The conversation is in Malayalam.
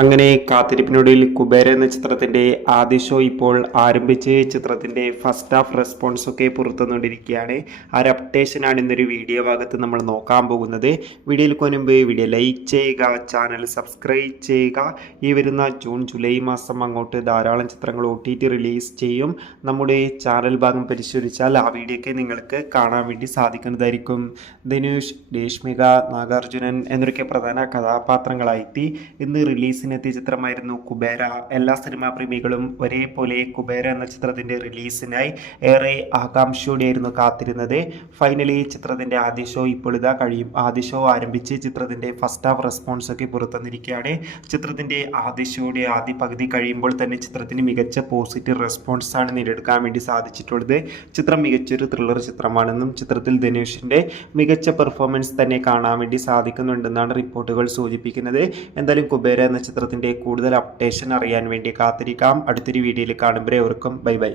അങ്ങനെ കാത്തിരിപ്പിനൊടുവിൽ കുബേര എന്ന ചിത്രത്തിൻ്റെ ആദ്യ ഷോ ഇപ്പോൾ ആരംഭിച്ച് ചിത്രത്തിൻ്റെ ഫസ്റ്റ് ഹാഫ് റെസ്പോൺസ് ഒക്കെ പുറത്തുവന്നുകൊണ്ടിരിക്കുകയാണ്. ആ ഒരു അപ്ഡേഷനാണ് ഇന്നൊരു വീഡിയോ ഭാഗത്ത് നമ്മൾ നോക്കാൻ പോകുന്നത്. വീഡിയോയിൽ മുൻപ് വീഡിയോ ലൈക്ക് ചെയ്യുക, ചാനൽ സബ്സ്ക്രൈബ് ചെയ്യുക. ഈ വരുന്ന ജൂൺ ജൂലൈ മാസം അങ്ങോട്ട് ധാരാളം ചിത്രങ്ങൾ OTT റിലീസ് ചെയ്യും. നമ്മുടെ ചാനൽ ഭാഗം പരിശോധിച്ചാൽ ആ വീഡിയോ ഒക്കെ നിങ്ങൾക്ക് കാണാൻ വേണ്ടി സാധിക്കുന്നതായിരിക്കും. ധനുഷ്, രേഷ്മിക, നാഗാർജുനൻ എന്നൊക്കെ പ്രധാന കഥാപാത്രങ്ങളായിട്ട് ഇന്ന് റിലീസിനെത്തിയ ചിത്രമായിരുന്നു കുബേര. എല്ലാ സിനിമാ പ്രേമികളും ഒരേപോലെ കുബേര എന്ന ചിത്രത്തിൻ്റെ റിലീസിനായി ഏറെ ആകാംക്ഷയോടെയായിരുന്നു കാത്തിരുന്നത്. ഫൈനലി ചിത്രത്തിൻ്റെ ആദ്യ ഷോ ഇപ്പോൾ ഇതാ കഴിയും. ആദ്യ ഷോ ആരംഭിച്ച് ചിത്രത്തിൻ്റെ ഫസ്റ്റ് ഹാഫ് റെസ്പോൺസ് ഒക്കെ പുറത്തുവന്നിരിക്കുകയാണ്. ചിത്രത്തിൻ്റെ ആദ്യ ഷോയുടെ ആദ്യ പകുതി കഴിയുമ്പോൾ തന്നെ ചിത്രത്തിന് മികച്ച പോസിറ്റീവ് റെസ്പോൺസ് ആണ് നേടിയെടുക്കാൻ വേണ്ടി സാധിച്ചിട്ടുള്ളത്. ചിത്രം മികച്ചൊരു ത്രില്ലർ ചിത്രമാണെന്നും ചിത്രത്തിൽ ധനുഷിൻ്റെ മികച്ച പെർഫോമൻസ് തന്നെ കാണാൻ വേണ്ടി സാധിക്കുന്നുണ്ടെന്നാണ് റിപ്പോർട്ടുകൾ സൂചിപ്പിക്കുന്നത്. എന്തായാലും കുബേര എന്ന ചിത്രത്തിൻ്റെ കൂടുതൽ അപ്ഡേഷൻ അറിയാൻ വേണ്ടി കാത്തിരിക്കാം. അടുത്തൊരു വീഡിയോയിൽ കാണുമ്പോൾ എവർക്കും ബൈ ബൈ.